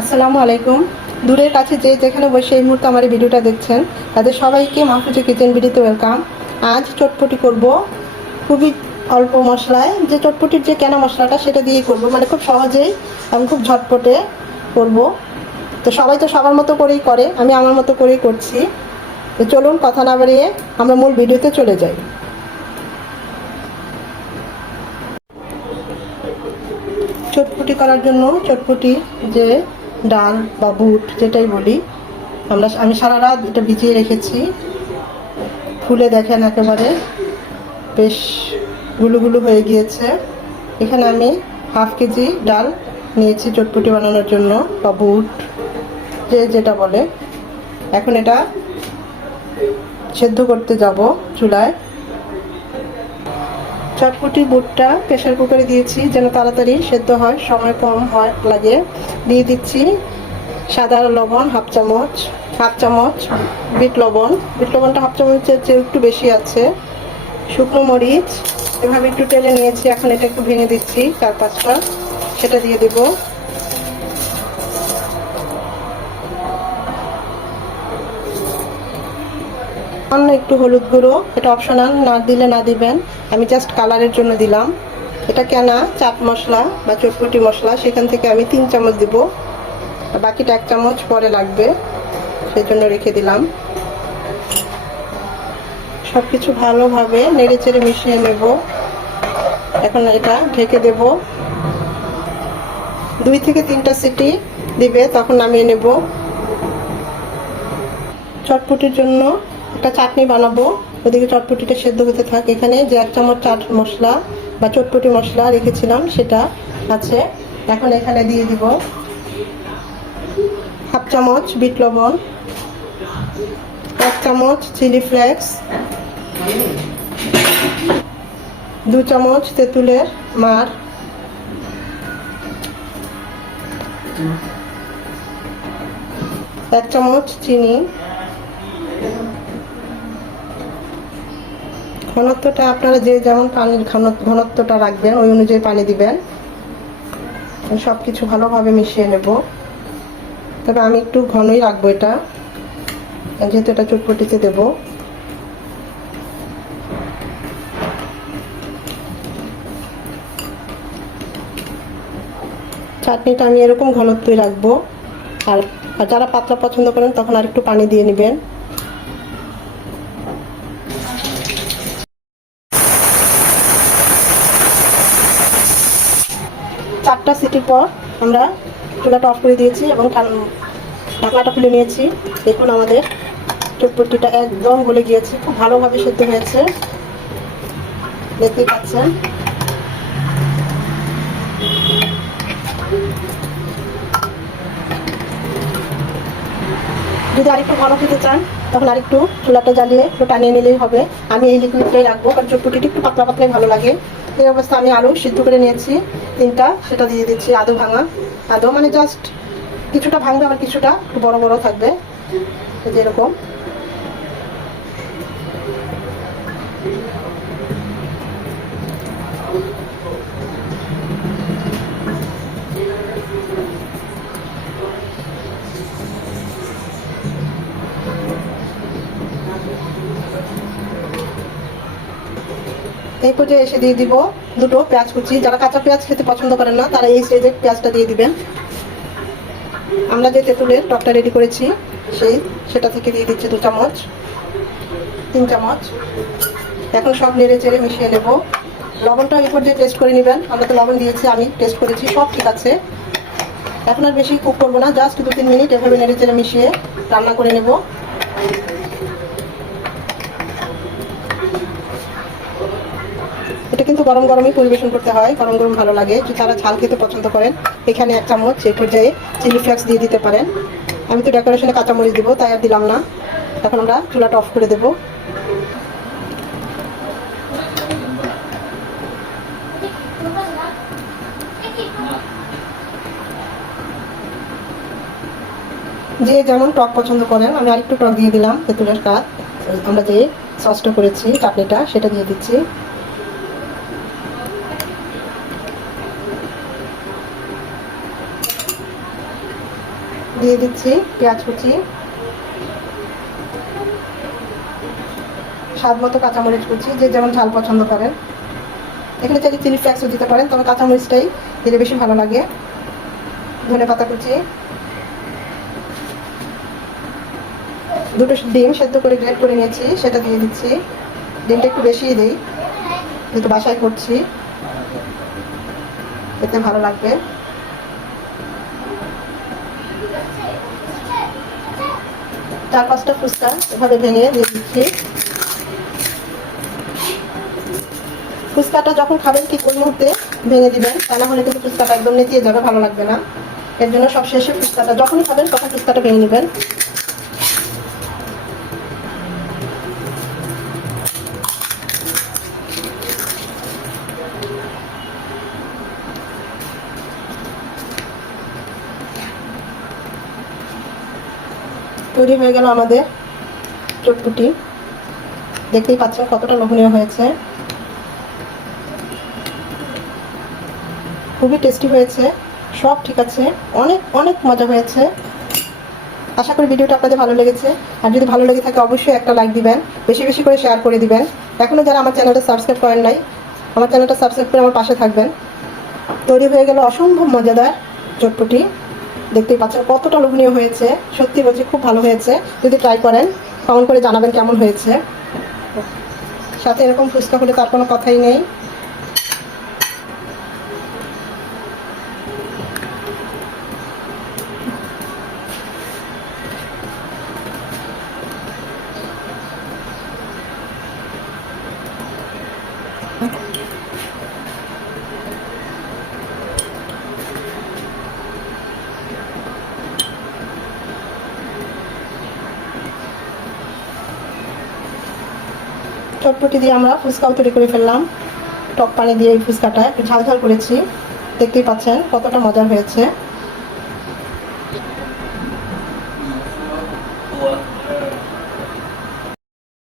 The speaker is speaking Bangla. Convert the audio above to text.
আসসালামু আলাইকুম। দূরের কাছে যে যেখানে বসে এই মুহূর্তে আমার এই ভিডিওটা দেখছেন, তাদের সবাইকে মাহফুজে কিচেন ভিডিওতে ওয়েলকাম। আজ চটপটি করব খুবই অল্প মশলায়। যে চটপটির যে কেনা মশলাটা সেটা দিয়ে করব মানে খুব সহজেই আমি খুব ঝটপটে করব। তো সবাই তো সবার মতো করেই করে, আমি আমার মতো করেই করছি। তো চলুন কথা না বাড়িয়ে আমরা মূল ভিডিওতে চলে যাই। চটপটি করার জন্য চটপটি যে ডাল বা বুট যেটাই বলি, আমরা আমি সারা রাত এটা ভিজিয়ে রেখেছি। ফুলে দেখেন একেবারে বেশ গুলুগুলু হয়ে গিয়েছে। এখানে আমি হাফ কেজি ডাল নিয়েছি চটপটি বানানোর জন্য বা বুট, যে যেটা বলে। এখন এটা সেদ্ধ করতে যাব চুলায়। চটপটি বুটটা প্রেশার কুকারে দিয়েছি যেন তাড়াতাড়ি সেদ্ধ হয়, সময় কম হয় লাগে। দিয়ে দিচ্ছি সাদা লবণ, হাফ চামচ হাফ চামচ বিট লবণ। বিট লবণটা হাফ চামচের চেয়ে একটু বেশি আছে। শুকনো মরিচ, এভাবে একটু টেলে নিয়েছি, এখন এটা একটু ভেঙে দিচ্ছি চার পাঁচটা। সেটা দিয়ে দেব। সামান্য একটু হলুদ গুঁড়ো, এটা অপশনাল না দিলে না দিবেন। আমি জাস্ট কালারের জন্য দিলাম। এটা কেনা চাট মশলা বা চটপটি মশলা, সেখান থেকে আমি তিন চামচ দিব। বাকিটা এক চামচ পরে লাগবে সেই জন্য রেখে দিলাম। সব কিছু ভালোভাবে নেড়ে চেড়ে মিশিয়ে নেব। এখন এটা ঢেকে দেব। দুই থেকে তিনটা সিটি দিবে, তখন নামিয়ে নেব। চটপটির জন্য একটা চাটনি বানাবো। ওদিকে চটপটিটা সেদ্ধ হতে থাক। এখানে যে এক চামচ চাট মশলা বা চটপটি মশলা রেখেছিলাম, সেটা আছে। এখন এখানে দিয়ে দিব হাফ চামচ বিট লবণ, এক চামচ চিলি ফ্লেক্স, দু চামচ তেঁতুলের মার, এক চামচ চিনি ঘনত্বটা আপনারা যে যেমন পানির ঘন- ঘনত্বটা রাখবেন, ওই অনুযায়ী পানি দিবেন। সব কিছু ভালোভাবে মিশিয়ে নেব। তবে আমি একটু ঘনই রাখব এটা। যেহেতু এটা চটপটিতে দেব। চাটনিটা আমি এরকম ঘনত্বই রাখব। আর আর যারা পাতলা পছন্দ করেন তখন আর একটু পানি দিয়ে নেবেন। পর আমরা চুলাটা অফ করে দিয়েছি এবং ঢাকনাটা খুলে নিয়েছি। দেখুন আমাদের চটপটিটা একদম গলে গিয়েছে, খুব ভালোভাবে সেদ্ধ হয়েছে। দেখতেই পাচ্ছেন। যদি আরেকটু ঘন খেতে চান, তখন আরেকটু চুলাটা জ্বালিয়ে টানিয়ে নিলেই হবে। আমি এই লিকুইডটাই রাখব, কারণ চটপটিটি একটু পাতলা পাতলাই ভালো লাগে। এই অবস্থা আমি আলু সিদ্ধ করে নিয়েছি, তিনটা, সেটা দিয়ে দিচ্ছি আদৌ ভাঙা। আদৌ মানে জাস্ট কিছুটা ভাঙবে, আবার কিছুটা বড় বড় থাকবে, এই এই পর্যায়ে এসে দিয়ে দিব দুটো পেঁয়াজ কুচি। যারা কাঁচা পেঁয়াজ খেতে পছন্দ করেন না, তারা এই স্টেজে পেঁয়াজটা দিয়ে দিবেন। আমরা যে তেঁতুলের টকটা রেডি করেছি, সেই সেটা থেকে দিয়ে দিচ্ছি দু চামচ, তিন চামচ। এখন সব নেড়ে চেড়ে মিশিয়ে নেব। লবণটা এই পর্যায়ে টেস্ট করে নেবেন। আমরা তো লবণ দিয়েছি, আমি টেস্ট করেছি, সব ঠিক আছে। এখন আর বেশি কুক করব না জাস্ট দু তিন মিনিট এভাবে নেড়ে চেড়ে মিশিয়ে রান্না করে নেব এটা কিন্তু গরম গরমই পরিবেশন করতে হয়, গরম গরম ভালো লাগে। যদি তারা ঝাল খেতে পছন্দ করেন। এখানে এক চামচ এই পর্যায়ে চিলি ফ্লেক্স দিয়ে দিতে পারেন। আমি তো ডেকোরেশনে কাঁচামরিচ দিব, তাই আর দিলাম না। এখন আমরা চুলাটা অফ করে দেব। যে যেমন টক পছন্দ করেন, আমি আরেকটু টক দিয়ে দিলাম তেঁতুলের কাঠ আমরা যে সসটা করেছি, চাটনিটা, সেটা দিয়ে দিচ্ছি। দিয়ে দিচ্ছি, পেঁয়াজ কুচি। স্বাদ মতো কাঁচামরিচ কুচি, যে যেমন ঝাল পছন্দ করেন। এখানে চাইলে চিলি ফ্লেক্সও দিতে পারেন, তবে কাঁচামরিচটাই দিলে বেশি ভালো লাগে। ধনে পাতা কুচি। দুটো ডিম সেদ্ধ করে গ্রেড করে নিয়েছি, সেটা দিয়ে দিচ্ছি। ডিমটা একটু বেশিই দিই যেহেতু বাসায় করছি। এতে ভালো লাগবে। চার পাঁচটা ফুচকা এভাবে ভেঙে দিয়ে দিচ্ছি। ফুচকাটা যখন খাবেন ঠিক ওই মুহূর্তে ভেঙে দিবেন, তা না হলে কিন্তু ফুচকাটা একদম নেতিয়ে যাবে, ভালো লাগবে না। এর জন্য সব শেষে ফুচকাটা, যখনই খাবেন তখন ফুচকাটা ভেঙে নেবেন। তৈরি হয়ে গেল আমাদের চটপুটি। দেখতেই পাচ্ছেন কতটা লোভনীয় হয়েছে। খুবই টেস্টি হয়েছে। সব ঠিক আছে। অনেক অনেক মজা হয়েছে। আশা করি ভিডিওটা আপনাদের ভালো লেগেছে। আর যদি ভালো লেগে থাকে অবশ্যই একটা লাইক দিবেন, বেশি বেশি করে শেয়ার করে দিবেন। এখনও যারা আমার চ্যানেলটা সাবস্ক্রাইব করেন নাই, আমার চ্যানেলটা সাবস্ক্রাইব করে আমার পাশে থাকবেন। তৈরি হয়ে গেল অসম্ভব মজাদার চটপটি। দেখতেই পাচ্ছেন কতটা লোভনীয় হয়েছে। সত্যি বলছি, খুব ভালো হয়েছে। যদি ট্রাই করেন কমেন্ট করে জানাবেন কেমন হয়েছে। সাথে এরকম ফুচকা হলে তার কোনো কথাই নেই। চটপটি দিয়ে আমরা ফুচকাও তৈরি করে ফেললাম। টক পানি দিয়ে এই ফুচকাটা একটু ঝাল ঝাল করেছি। দেখতেই পাচ্ছেন কতটা মজা হয়েছে।